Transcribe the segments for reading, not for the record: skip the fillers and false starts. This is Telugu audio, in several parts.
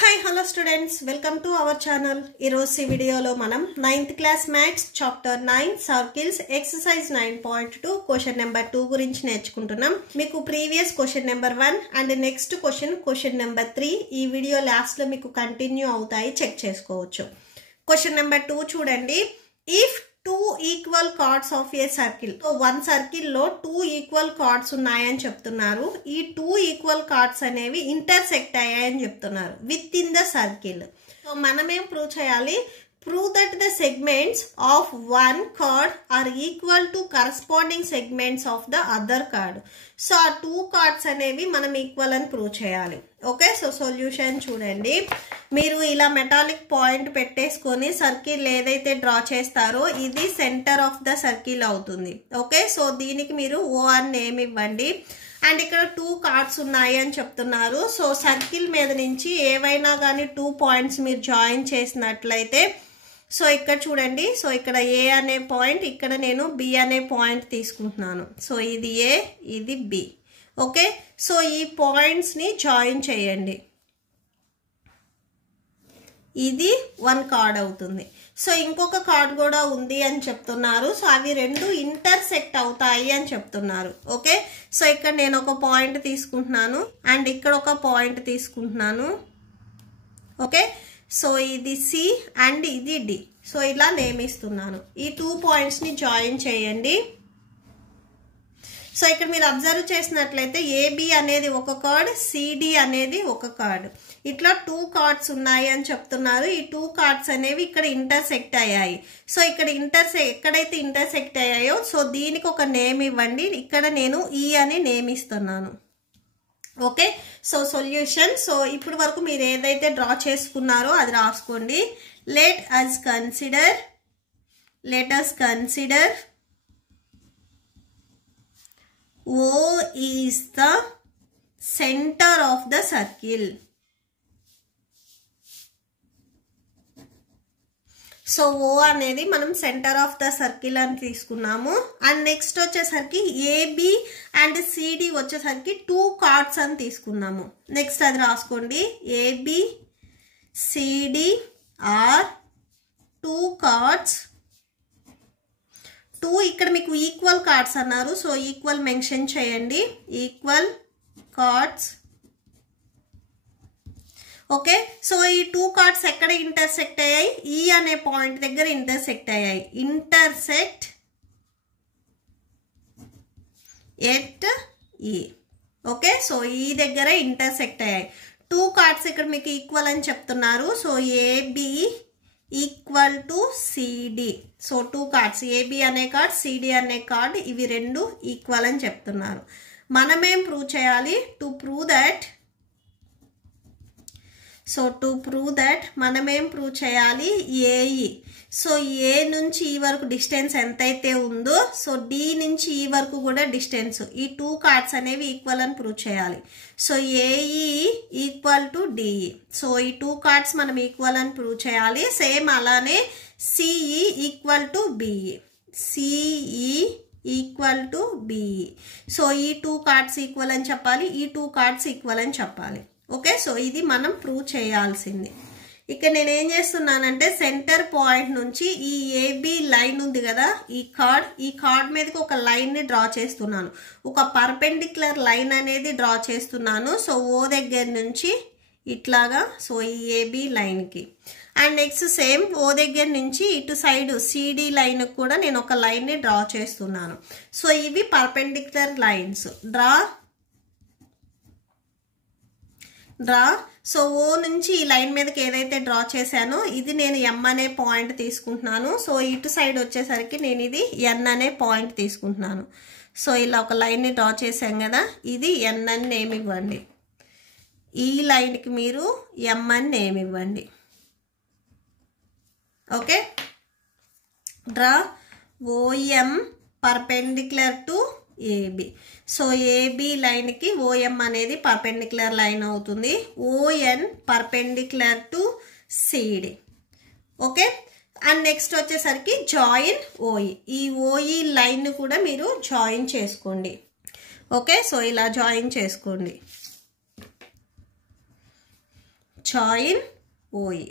Hi, hello students. Welcome to our channel. ఈ రోజు వీడియోలో మనం 9th class maths chapter 9 circles exercise 9.2 question number 2 గురించి నేర్చుకుంటున్నాం. మీకు previous question number 1 and next question number 3 ఈ వీడియో లాస్ట్ లో మీకు కంటిన్యూ అవుతాయి, చెక్ చేసుకోవచ్చు. క్వశ్చన్ నెంబర్ 2 చూడండి. If 2 equal cards of a circle, so one circle లో 2 ఈక్వల్ కార్డ్స్ ఉన్నాయని చెప్తున్నారు. ఈ 2 ఈక్వల్ కార్డ్స్ అనేవి ఇంటర్సెక్ట్ అయ్యాయని చెప్తున్నారు with in the circle. So మనమేం ప్రూవ్ చేయాలి? Prove that the segments of one card are equal to corresponding segments of the other card. So ఆ 2 కార్డ్స్ అనేవి మనం ఈక్వల్ అని ప్రూవ్ చేయాలి. ఓకే, సో సొల్యూషన్ చూడండి. మీరు ఇలా మెటాలిక్ పాయింట్ పెట్టేసుకొని సర్కిల్ ఏదైతే డ్రా చేస్తారో ఇది సెంటర్ ఆఫ్ ద సర్కిల్ అవుతుంది. ఓకే, సో దీనికి మీరు ఓ అని నేమ్ ఇవ్వండి. అండ్ ఇక్కడ 2 కార్డ్స్ ఉన్నాయి అని చెప్తున్నారు. సో సర్కిల్ మీద నుంచి ఏవైనా కానీ 2 పాయింట్స్ మీరు జాయిన్ చేసినట్లయితే, సో ఇక్కడ చూడండి, సో ఇక్కడ ఏ అనే పాయింట్, ఇక్కడ నేను బి అనే పాయింట్ తీసుకుంటున్నాను. సో ఇది ఏ, ఇది బి. ఓకే, సో ఈ పాయింట్స్ ని జాయిన్ చేయండి. ఇది 1 కార్డ్ అవుతుంది. సో ఇంకొక కార్డ్ కూడా ఉంది అని చెప్తున్నారు. సో అవి రెండు ఇంటర్సెక్ట్ అవుతాయి అని చెప్తున్నారు. ఓకే, సో ఇక్కడ నేను ఒక పాయింట్ తీసుకుంటున్నాను అండ్ ఇక్కడ ఒక పాయింట్ తీసుకుంటున్నాను. ఓకే, సో ఇది సి అండ్ ఇది డి. సో ఇలా నేమ్ ఇస్తున్నాను. ఈ 2 పాయింట్స్ ని జాయిన్ చేయండి. సో ఇక్కడ మీరు అబ్జర్వ్ చేసినట్లయితే ఏబి అనేది ఒక కార్డ్, సిడి అనేది ఒక కార్డ్. ఇట్లా 2 కార్డ్స్ ఉన్నాయి అని చెప్తున్నారు. ఈ 2 కార్డ్స్ అనేవి ఇక్కడ ఇంటర్సెక్ట్ అయ్యాయి. సో ఇక్కడ ఎక్కడైతే ఇంటర్సెక్ట్ అయ్యాయో సో దీనికి ఒక నేమ్ ఇవ్వండి. ఇక్కడ నేను ఈ అని నేమ్ ఇస్తున్నాను. Okay, so solution. సో ఇప్పుడు వరకు మీరు ఏదైతే డ్రా చేసుకున్నారో అది రాసుకోండి. Let us consider O is the center of the circle. So O అనేది మనం సెంటర్ ఆఫ్ ద సర్కిల్ అని తీసుకున్నాము. అండ్ నెక్స్ట్ వచ్చేసరికి ఏబి అండ్ సిడి వచ్చేసరికి 2 కార్డ్స్ అని తీసుకున్నాము. నెక్స్ట్ అది రాసుకోండి. AB CD are 2 cards. 2 ఇక్కడ మీకు ఈక్వల్ కార్డ్స్ అన్నారు. సో ఈక్వల్ మెన్షన్ చేయండి. Equal cards. ఓకే, సో ఈ 2 కార్డ్స్ ఎక్కడ ఇంటర్సెక్ట్ అయ్యాయి? ఈ అనే పాయింట్ దగ్గర ఇంటర్సెక్ట్ అయ్యాయి. ఇంటర్సెక్ట్ ఎట్ ఈ. ఓకే, సో ఈ దగ్గర ఇంటర్సెక్ట్ అయ్యాయి. 2 కార్డ్స్ ఇక్కడ మీకు ఈక్వల్ అని చెప్తున్నారు. So AB equal to CD. So 2 cards, AB అనే కార్డ్, సిడి అనే కార్డ్, ఇవి రెండు ఈక్వల్ అని చెప్తున్నారు. మనమేం ప్రూవ్ చేయాలి? టు ప్రూవ్ దట్ మనమేం ప్రూవ్ చేయాలి? ఏఈ. సో ఏ నుంచి ఈ వరకు డిస్టెన్స్ ఎంతైతే ఉందో సో డి నుంచి ఈ వరకు కూడా డిస్టెన్స్, ఈ 2 కార్డ్స్ అనేవి ఈక్వల్ అని ప్రూవ్ చేయాలి. So AE equal to DE. So ఈ 2 కార్డ్స్ మనం ఈక్వల్ అని ప్రూవ్ చేయాలి. సేమ్ అలానే CE equal to BE. CE equal to BE. So ఈ 2 కార్డ్స్ ఈక్వల్ అని చెప్పాలి, ఈ 2 కార్డ్స్ ఈక్వల్ అని చెప్పాలి. ఓకే, సో ఇది మనం ప్రూవ్ చేయాల్సింది. ఇక్కడ నేను ఏం చేస్తున్నానంటే సెంటర్ పాయింట్ నుంచి ఈ ఏబి లైన్ ఉంది కదా, ఈ కార్డ్ మీదకి ఒక లైన్ ని డ్రా చేస్తున్నాను. ఒక పర్పెండిక్యులర్ లైన్ అనేది డ్రా చేస్తున్నాను. సో ఓ దగ్గర నుంచి ఇట్లాగా, సో ఈ ఏబి లైన్ కి. అండ్ నెక్స్ట్ సేమ్ ఓ దగ్గర నుంచి ఇటు సైడ్ సిడి లైన్ కూడా నేను ఒక లైన్ ని డ్రా చేస్తున్నాను. సో ఇవి పర్పెండిక్యులర్ లైన్స్. డ్రా. సో ఓ నుంచి ఈ లైన్ మీదకి ఏదైతే డ్రా చేశానో ఇది నేను ఎం అనే పాయింట్ తీసుకుంటున్నాను. సో ఇటు సైడ్ వచ్చేసరికి నేను ఇది ఎన్ అనే పాయింట్ తీసుకుంటున్నాను. సో ఇలా ఒక లైన్ ని డ్రా చేశాం కదా, ఇది ఎన్ అని నేమ్ ఇవ్వండి. ఈ లైన్కి మీరు ఎం అని నేమ్ ఇవ్వండి. Okay, draw OM perpendicular to AB. So AB line కి ఓఎం అనేది పర్పెండిక్యులర్ లైన్ అవుతుంది. ON perpendicular to CD. Okay, and next వచ్చేసరికి జాయిన్ ఓఈ. ఈ ఓఈ లైన్ కూడా మీరు జాయిన్ చేసుకోండి. ఓకే, సో ఇలా జాయిన్ చేసుకోండి. Join OE.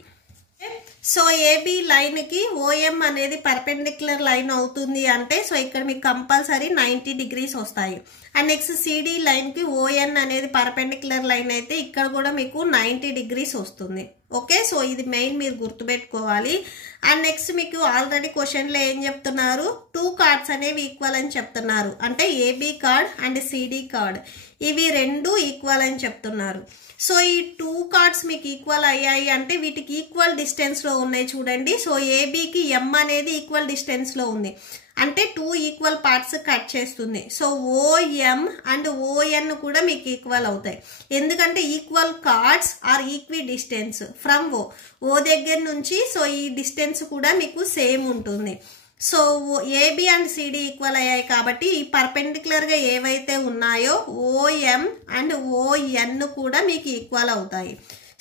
సో ఏబి లైన్కి ఓఎం అనేది పర్పెండిక్యులర్ లైన్ అవుతుంది అంటే సో ఇక్కడ మీకు కంపల్సరీ 90 degrees వస్తాయి. అండ్ నెక్స్ట్ సిడి లైన్కి ఓఎన్ అనేది పర్పెండిక్యులర్ లైన్ అయితే ఇక్కడ కూడా మీకు 90 degrees వస్తుంది. ఓకే, సో ఇది మెయిన్ మీరు గుర్తుపెట్టుకోవాలి. అండ్ నెక్స్ట్ మీకు ఆల్రెడీ క్వశ్చన్లో ఏం చెప్తున్నారు, 2 కార్డ్స్ అనేవి ఈక్వల్ అని చెప్తున్నారు. అంటే AB card and CD card ఇవి రెండు ఈక్వల్ అని చెప్తున్నారు. సో ఈ 2 కార్డ్స్ మీకు ఈక్వల్ అయ్యాయి అంటే వీటికి ఈక్వల్ డిస్టెన్స్లో ఉన్నాయి చూడండి. సో ఏబికి ఎం అనేది ఈక్వల్ డిస్టెన్స్లో ఉంది అంటే 2 ఈక్వల్ పార్ట్స్ కట్ చేస్తుంది. సో ఓఎం అండ్ ఓఎన్ కూడా మీకు ఈక్వల్ అవుతాయి. ఎందుకంటే equal chords are equidistance from O దగ్గర నుంచి. సో ఈ డిస్టెన్స్ కూడా మీకు సేమ్ ఉంటుంది. So AB and CD equal అయ్యాయి కాబట్టి ఈ పర్పెండిక్యులర్గా ఏవైతే ఉన్నాయో ఓఎం అండ్ ఓఎన్ కూడా మీకు ఈక్వల్ అవుతాయి.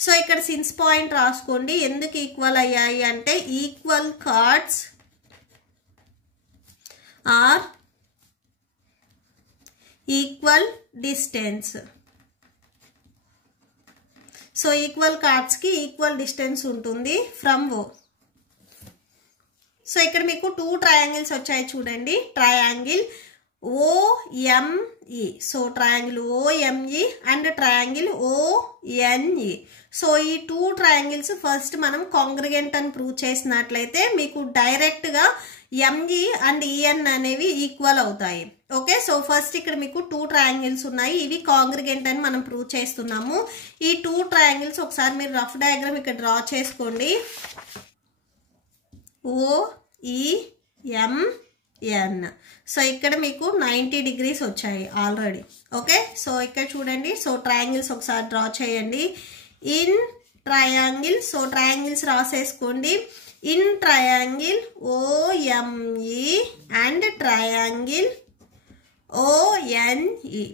సో ఇక్కడ సిన్స్ పాయింట్ రాసుకోండి. ఎందుకు ఈక్వల్ అయ్యాయి అంటే equal chords are equal distance. So equal కార్డ్స్కి ఈక్వల్ డిస్టెన్స్ ఉంటుంది ఫ్రమ్ ఓ. సో ఇక్కడ మీకు 2 ట్రయాంగిల్స్ వచ్చాయి చూడండి. Triangle OME. So triangle OME and triangle ONE. So ఈ 2 ట్రయాంగిల్స్ ఫస్ట్ మనం కాంగ్రిగెంట్ అని ప్రూవ్ చేసినట్లయితే మీకు డైరెక్ట్గా ఎంఈ అండ్ ఈఎన్ అనేవి ఈక్వల్ అవుతాయి. ఓకే, సో ఫస్ట్ ఇక్కడ మీకు 2 ట్రయాంగిల్స్ ఉన్నాయి. ఇవి కాంగ్రిగెంట్ అని మనం ప్రూవ్ చేస్తున్నాము. ఈ 2 ట్రయాంగిల్స్ ఒకసారి మీరు రఫ్ డయాగ్రామ్ ఇక్కడ డ్రా చేసుకోండి. ఓఈఎంఎన్. సో ఇక్కడ మీకు 90 degrees వచ్చాయి ఆల్రెడీ. ఓకే, సో ఇక్కడ చూడండి. సో ట్రయాంగిల్స్ ఒకసారి డ్రా చేయండి. ఇన్ ట్రయాంగిల్, సో ట్రయాంగిల్స్ రాసేసుకోండి. In triangle OME and triangle ONE.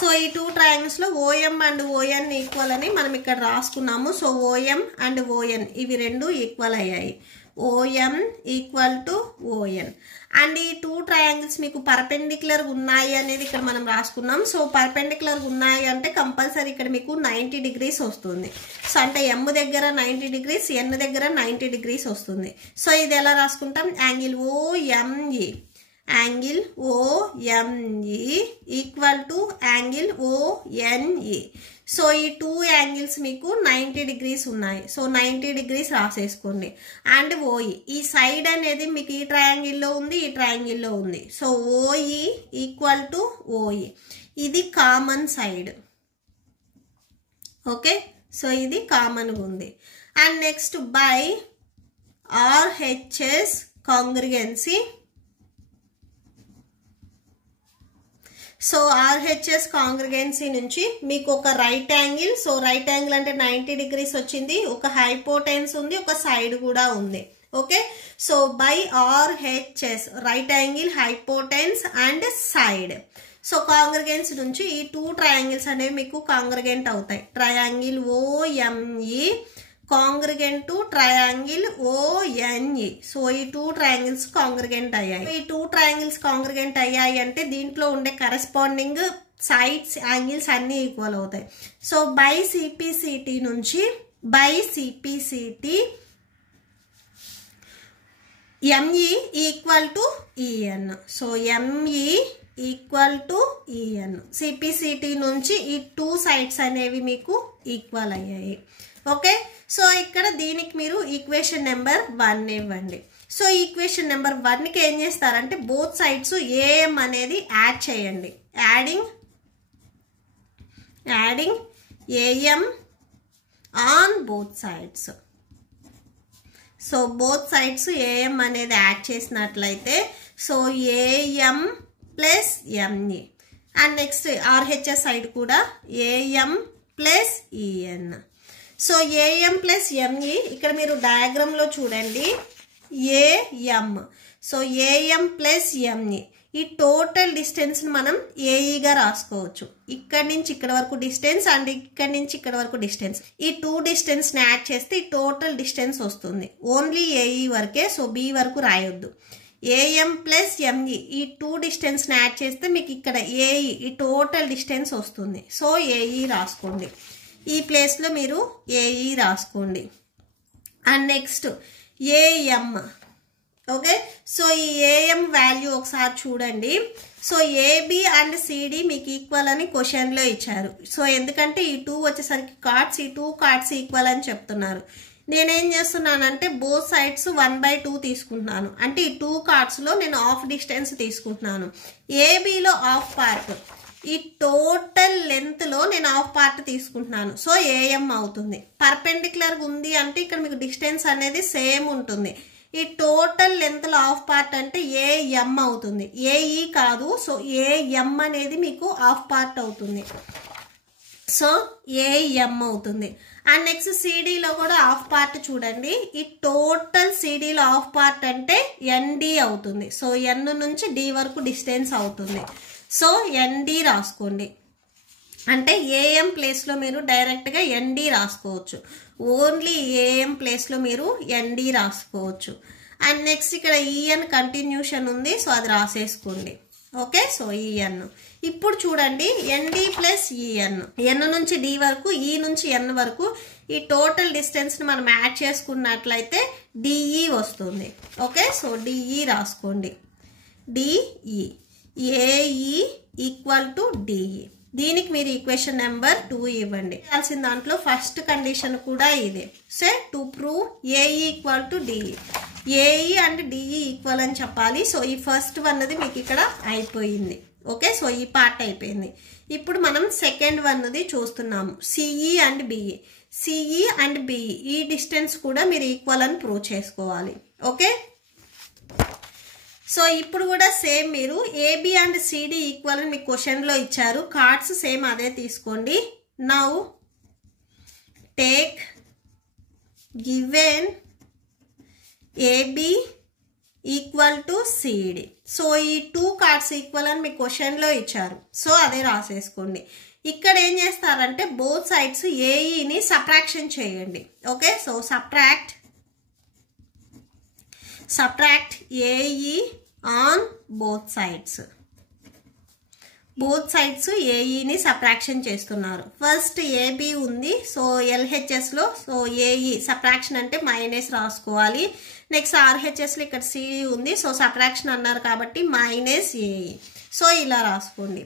So ఈ 2 ట్రయాంగిల్స్లో ఓఎం అండ్ ఓఎన్ ఈక్వల్ అని మనం ఇక్కడ రాసుకున్నాము. సో ఓఎం అండ్ ఓఎన్ ఇవి రెండు ఈక్వల్ అయ్యాయి. OM equal to ON. And ఈ 2 ట్రయాంగిల్స్ మీకు పర్పెండిక్యులర్ ఉన్నాయి అనేది ఇక్కడ మనం రాసుకున్నాం. సో పర్పెండిక్యులర్ ఉన్నాయి అంటే కంపల్సరీ ఇక్కడ మీకు 90 degrees వస్తుంది. సో అంటే ఎమ్ దగ్గర 90 degrees, ఎన్ దగ్గర 90 degrees వస్తుంది. సో ఇది ఎలా రాసుకుంటాం, angle OME, angle OME equal to angle ONE. So ఈ 2 యాంగిల్స్ మీకు 90 degrees ఉన్నాయి. సో 90 degrees రాసేసుకోండి. అండ్ ఓఈ, ఈ సైడ్ అనేది మీకు ఈ ట్రయాంగిల్లో ఉంది, ఈ ట్రయాంగిల్లో ఉంది. So OE equal to OE. ఇది కామన్ సైడ్. ఓకే, సో ఇది కామన్గా ఉంది. And next by RHS congruency. So RHS congruency నుంచి మీకు ఒక right angle, so right angle అంటే 90 degrees వచ్చింది, ఒక హైపోటెన్స్ ఉంది, ఒక సైడ్ కూడా ఉంది. Okay, so by RHS right angle, hypotenuse and side. So congruence నుంచి ఈ 2 ట్రయాంగిల్స్ అనేవి మీకు కాంగ్రిగెంట్ అవుతాయి. Triangle OME congruent to triangle ONE. So ఈ 2 ట్రయాంగిల్స్ కాంగ్రిగెంట్ అయ్యాయి. ఈ 2 ట్రయాంగిల్స్ కాంగ్రిగెంట్ అయ్యాయి అంటే దీంట్లో ఉండే కరెస్పాండింగ్ సైడ్స్ యాంగిల్స్ అన్ని ఈక్వల్ అవుతాయి. సో బై సిపిసిటి నుంచి by CPCT ME equal to EN. So ME equal to EN. CPCT నుంచి ఈ 2 సైడ్స్ అనేవి మీకు ఈక్వల్ అయ్యాయి. ఓకే, సో ఇక్కడ దీనికి మీరు ఈక్వేషన్ నెంబర్ 1 ఇవ్వండి. సో ఈక్వేషన్ నెంబర్ 1కి ఏం చేస్తారంటే బోత్ సైడ్స్ ఏఎం అనేది యాడ్ చేయండి. Adding AM on both sides. So both sides AM అనేది యాడ్ చేసినట్లయితే so AM plus ME. And next RHS side కూడా AM plus EN. So AM plus ME ఇక్కడ మీరు డయాగ్రామ్లో చూడండి. AM, so AM plus ME ఈ టోటల్ డిస్టెన్స్ని మనం ఏఈగా రాసుకోవచ్చు. ఇక్కడి నుంచి ఇక్కడ వరకు డిస్టెన్స్ అండ్ ఇక్కడి నుంచి ఇక్కడ వరకు డిస్టెన్స్. ఈ 2 డిస్టెన్స్ని యాడ్ చేస్తే ఈ టోటల్ డిస్టెన్స్ వస్తుంది. ఓన్లీ ఏఈ వరకే, సో బి వరకు రాయొద్దు. ఏఎం ప్లస్ ఎంఈ ఈ 2 డిస్టెన్స్ని యాడ్ చేస్తే మీకు ఇక్కడ ఏఈ ఈ టోటల్ డిస్టెన్స్ వస్తుంది. సో ఏఈ రాసుకోండి. ఈ ప్లేస్లో మీరు ఏఈ రాసుకోండి. And next AM. Okay, so ఈ ఏఎం వాల్యూ ఒకసారి చూడండి. సో ఏబి అండ్ సిడి మీకు ఈక్వల్ అని క్వశ్చన్లో ఇచ్చారు. సో ఎందుకంటే ఈ 2 వచ్చేసరికి కార్డ్స్, ఈ 2 కార్డ్స్ ఈక్వల్ అని చెప్తున్నారు. నేనేం చేస్తున్నానంటే బోత్ సైడ్స్ 1/2 తీసుకుంటున్నాను. అంటే ఈ 2 కార్డ్స్లో నేను హాఫ్ డిస్టెన్స్ తీసుకుంటున్నాను. ఏబిలో హాఫ్ పార్ట్, ఈ టోటల్ లెంత్లో నేను హాఫ్ పార్ట్ తీసుకుంటున్నాను. సో ఏఎం అవుతుంది. పర్పెండిక్యులర్గా ఉంది అంటే ఇక్కడ మీకు డిస్టెన్స్ అనేది సేమ్ ఉంటుంది. ఈ టోటల్ లెంత్లో హాఫ్ పార్ట్ అంటే ఏఎం అవుతుంది, ఏఈ కాదు. సో ఏఎం అనేది మీకు హాఫ్ పార్ట్ అవుతుంది. సో ఏఎం అవుతుంది. అండ్ నెక్స్ట్ సిడీలో కూడా హాఫ్ పార్ట్ చూడండి. ఈ టోటల్ సిడీలో హాఫ్ పార్ట్ అంటే ఎన్డి అవుతుంది. సో ఎన్ నుంచి డి వరకు డిస్టెన్స్ అవుతుంది. సో ఎన్డి రాసుకోండి. అంటే ఏఎం ప్లేస్లో మీరు డైరెక్ట్గా ఎన్డి రాసుకోవచ్చు. ఓన్లీ ఏఎం ప్లేస్లో మీరు ఎన్డి రాసుకోవచ్చు. అండ్ నెక్స్ట్ ఇక్కడ ఈఎన్ కంటిన్యూషన్ ఉంది. సో అది రాసేసుకోండి. Okay, so EN. ఇప్పుడు చూడండి ఎన్డి ప్లస్ ఈఎన్, ఎన్ నుంచి డి వరకు, ఈ నుంచి ఎన్ వరకు ఈ టోటల్ డిస్టెన్స్ని మనం యాడ్ చేసుకున్నట్లయితే డిఈ వస్తుంది. ఓకే, సో డిఈ రాసుకోండి. DE AE equal to DE. దీనికి మీరు ఈక్వేషన్ నెంబర్ 2 ఇవ్వండి. కావాల్సిన దాంట్లో ఫస్ట్ కండిషన్ కూడా ఇదే. So to prove AE equal to DE, AE and DE equal అని చెప్పాలి. సో ఈ ఫస్ట్ వన్ అది మీకు ఇక్కడ అయిపోయింది. ఓకే, సో ఈ పార్ట్ అయిపోయింది. ఇప్పుడు మనం సెకండ్ వన్ది చూస్తున్నాము, CE and BE. CE and BE ఈ డిస్టెన్స్ కూడా మీరు ఈక్వల్ అని ప్రూవ్ చేసుకోవాలి. ఓకే, సో ఇప్పుడు కూడా సేమ్ మీరు ఏబి అండ్ సిడి ఈక్వల్ అని మీకు క్వశ్చన్లో ఇచ్చారు. కార్డ్స్ సేమ్ అదే తీసుకోండి. Now take given AB equal to CD. So ఈ 2 కార్డ్స్ ఈక్వల్ అని మీకు క్వశ్చన్లో ఇచ్చారు. సో అదే రాసేసుకోండి. ఇక్కడ ఏం చేస్తారంటే బోత్ సైడ్స్ ఏఈని సబ్ట్రాక్షన్ చేయండి. Okay, so subtract AE on both sides. Both sides ఏఈని సబ్ట్రాక్షన్ చేస్తున్నారు. ఫస్ట్ ఏబి ఉంది. సో ఎల్హెచ్ఎస్లో సో ఏఈ సబ్ట్రాక్షన్ అంటే మైనస్ రాసుకోవాలి. నెక్స్ట్ ఆర్హెచ్ఎస్లో ఇక్కడ సిడి ఉంది. సో సబ్ట్రాక్షన్ అన్నారు కాబట్టి మైనస్ ఏఈ. సో ఇలా రాసుకోండి.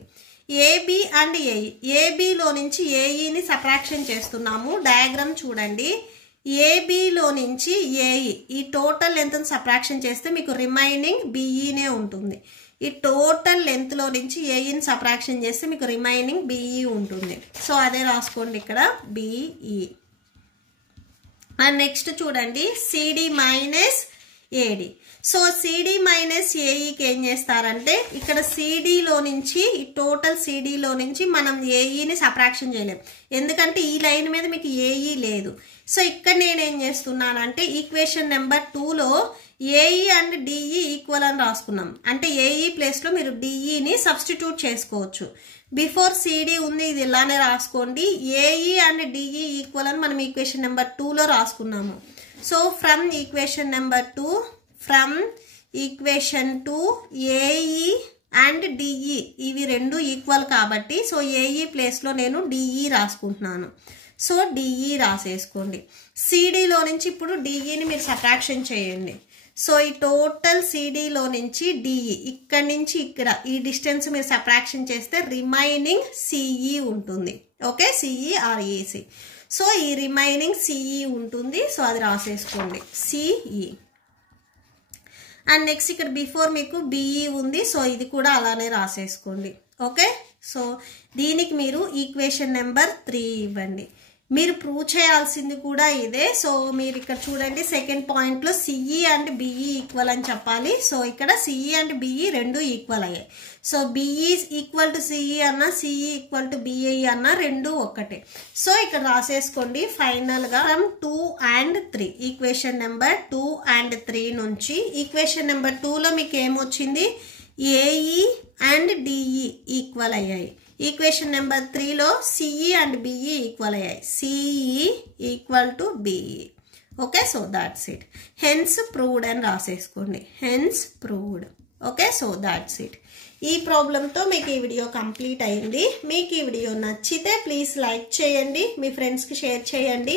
ఏబి అండ్ ఏఈ, ఏబిలో నుంచి ఏఈని సబ్ట్రాక్షన్ చేస్తున్నాము. డయాగ్రామ్ చూడండి. ఏబిలో నుంచి ఏఈ ఈ టోటల్ లెంత్ని సబ్ట్రాక్షన్ చేస్తే మీకు రిమైనింగ్ బిఈనే ఉంటుంది. ఈ టోటల్ లెంత్లో నుంచి ఏఈని సబ్ట్రాక్షన్ చేస్తే మీకు రిమైనింగ్ బిఈ ఉంటుంది. సో అదే రాసుకోండి ఇక్కడ బిఈ. అండ్ నెక్స్ట్ చూడండి CD minus AD. So CD minus ఏఈకి ఏం చేస్తారంటే ఇక్కడ సిడిలో నుంచి ఈ టోటల్ సిడిలో నుంచి మనం ఏఈని సబ్ట్రాక్షన్ చేయలేం, ఎందుకంటే ఈ లైన్ మీద మీకు ఏఈ లేదు. సో ఇక్కడ నేనేం చేస్తున్నానంటే ఈక్వేషన్ నెంబర్ 2లో ఏఈ అండ్ డిఈ ఈక్వల్ అని రాసుకున్నాం. అంటే ఏఈ ప్లేస్లో మీరు డిఈని సబ్స్టిట్యూట్ చేసుకోవచ్చు. బిఫోర్ సిడి ఉంది, ఇది ఇలానే రాసుకోండి. ఏఈ అండ్ డిఈ ఈక్వల్ అని మనం ఈక్వేషన్ నెంబర్ 2లో రాసుకున్నాము. So from equation number 2 AE and DE ఇవి రెండు ఈక్వల్ కాబట్టి సో ఏఈ ప్లేస్లో నేను డిఈ రాసుకుంటున్నాను. సో డిఈ రాసేసుకోండి. సిడిలో నుంచి ఇప్పుడు డిఈని మీరు సబ్ట్రాక్షన్ చేయండి. సో ఈ టోటల్ సిడిలో నుంచి డిఈ ఇక్కడి నుంచి ఇక్కడ ఈ డిస్టెన్స్ మీరు సబ్ట్రాక్షన్ చేస్తే రిమైనింగ్ సిఈ ఉంటుంది. Okay, CE or AC. So ఈ రిమైనింగ్ సిఈ ఉంటుంది. సో అది రాసేసుకోండి సిఈ. అండ్ నెక్స్ట్ ఇక్కడ బిఫోర్ మీకు బిఈ ఉంది. సో ఇది కూడా అలానే రాసేసుకోండి. ఓకే, సో దీనికి మీరు ఈక్వేషన్ నెంబర్ 3 ఇవ్వండి. మీరు ప్రూవ్ చేయాల్సింది కూడా ఇదే. సో మీరు ఇక్కడ చూడండి సెకండ్ పాయింట్లో సిఈ అండ్ బిఈ ఈక్వల్ అని చెప్పాలి. సో ఇక్కడ సిఈ అండ్ బిఈ రెండు ఈక్వల్ అయ్యాయి. So BE equal to CE అన్న, సిఈ ఈక్వల్ టు బిఈ అన్న రెండు ఒకటే. సో ఇక్కడ రాసేసుకోండి ఫైనల్గా from 2 and 3 equation number 2 and 3 నుంచి ఈక్వేషన్ నెంబర్ 2లో మీకు ఏమొచ్చింది, ఏఈ అండ్ డిఈ ఈక్వల్ అయ్యాయి. ఈక్వేషన్ నెంబర్ 3లో సిఈ అండ్ బిఈ ఈక్వల్ అయ్యాయి. CE equal to BE. Okay, so that's it. Hence proved అని రాసేసుకోండి. Hence proved. Okay, so that's it. ఈ ప్రాబ్లంతో మీకు ఈ వీడియో కంప్లీట్ అయింది. మీకు ఈ వీడియో నచ్చితే ప్లీజ్ లైక్ చేయండి, మీ ఫ్రెండ్స్కి షేర్ చేయండి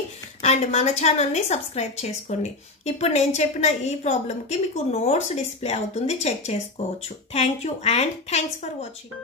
అండ్ మన ఛానల్ని సబ్స్క్రైబ్ చేసుకోండి. ఇప్పుడు నేను చెప్పిన ఈ ప్రాబ్లంకి మీకు నోట్స్ డిస్ప్లే అవుతుంది, చెక్ చేసుకోవచ్చు. Thank you and thanks for watching.